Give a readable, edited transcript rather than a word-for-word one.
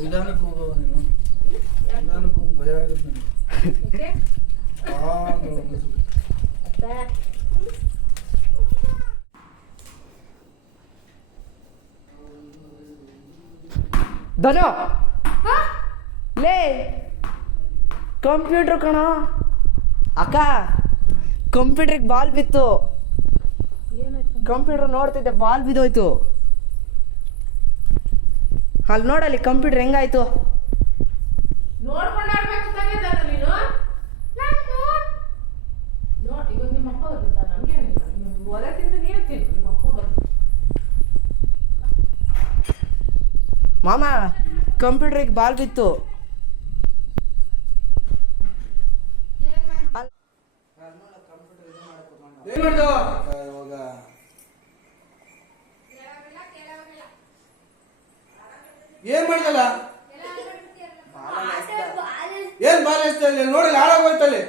ನಿಧಾನಕ್ಕೆ ಹೋಗೋ ನೀನು, ನಿಧಾನಕ್ಕೆ ಹೋಗಿ ಭಯ ಆಗುತ್ತೆ ನನಗೆ. ಧನು ಲೇ ಕಂಪ್ಯೂಟರ್ ಕಣ ಅಕ್ಕ, ಕಂಪ್ಯೂಟ್ರಿಗೆ ಬಾಲ್ ಬಿತ್ತು. ಕಂಪ್ಯೂಟರ್ ನೋಡ್ತಿದ್ದೆ, ಬಾಲ್ ಬಿದ್ದೋಯ್ತು. ಅಲ್ಲಿ ನೋಡಲ್ಲಿ ಕಂಪ್ಯೂಟರ್ ಹೆಂಗಾಯ್ತು. ಮಾಮ ಕಂಪ್ಯೂಟ್ರಿಗೆ ಬಾಲ್ ಬಿತ್ತು. ಏನ್ ಮಾಡಿದಲ್ಲ, ಏನ್ ಬಾಲ ನೋಡಲಿ ಹಾಳಾಗೋಯ್ತಲ್ಲಿ.